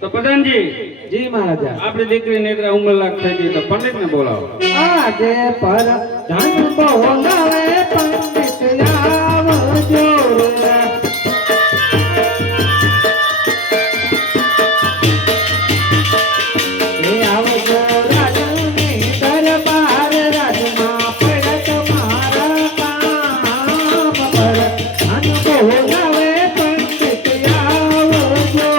तो प्रधान जी जी महाराजा आपने दीकरी नेत्रा उम्र लाख થઈ ગઈ તો પંડિત ને બોલાવો આજે પર ધન બોલાવે પંડિત આવજો એ આવજો રાજની દરબાર રાજમાં પડત મારા કામ પર ધન બોલાવે પંડિત આવજો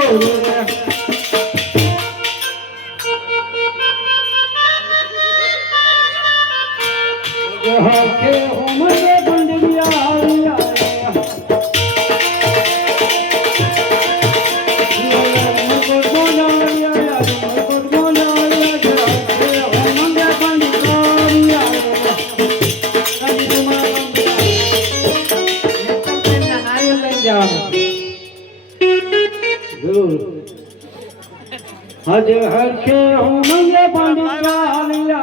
के उमरे बंदिया हज हर के उमरे बंदिया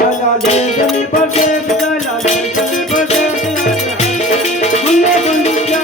गला दे जमी पर दे गला दे जमी पर दे मुन्ने बंदिया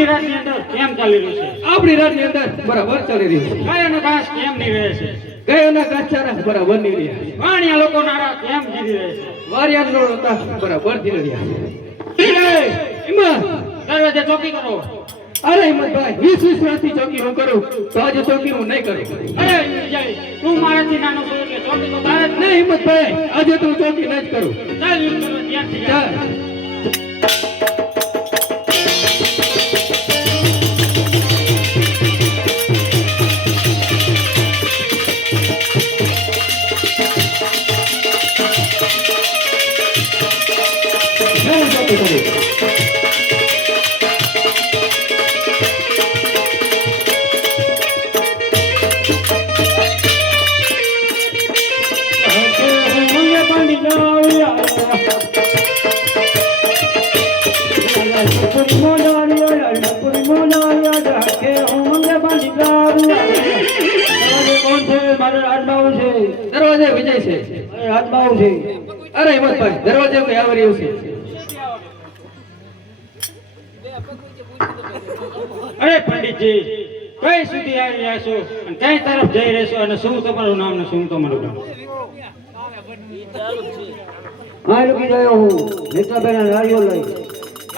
આપણી રાજની અંદર કેમ ચાલી રહ્યું છે? આપણી રાજની અંદર બરાબર ચાલી રહ્યું છે. ગાય અને ઘાસ કેમ નહીં રહે છે? ગાયોના ઘાસચારા બરાબર નહીં રહ્યા. વાણિયા લોકો નારા કેમ જીરી રહે છે? વારિયાત રોડ હતા બરાબર જીરી રહ્યા. દરવાજે ચોકી કરો. અરે હિંમતભાઈ 20 વર્ષથી ચોકી હું કરું તો આજે ચોકી હું નહીં કરું. અરે વિજય, તું મારાથી નાનો છો એટલે ચોકી તો તારે જ નહીં હિંમતભાઈ આજે તો હું ચોકી નહીં જ કરું. ચાલ યુદ્ધ કરો ત્યાંથી જા. ચાલ. હું ચોકી કરું. દરવાજે વિજય છે. અરે હિંમતભાઈ દરવાજે કોઈ આવી રહ્યું છે. અરે પંડિતજી, કઈ સુધી આવી રહ્યા છો અને કઈ તરફ જઈ રહેશો અને શું તમારું નામ ને શું તમારું નામ?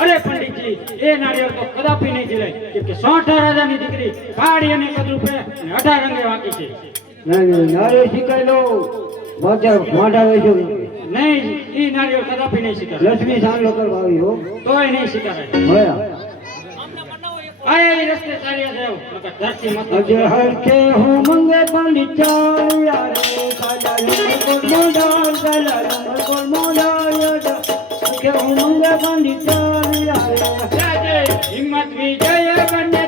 અરે પંડિતજી, એ નારિયેળ તો કદાપી નહીં જીલાય, કેમ કે 60 રાજાની દીકરી કાળી અને કદરૂપ છે અને 18 રંગે વાંકી છે. નહીં, ઈ નારિયેળ કદાપી નહીં શીખાય. તોય નહીં શીખાય. આયા રસ્તે ચાલ્યા જાવ, નકર ધરતી મત હિંમત વિજય બને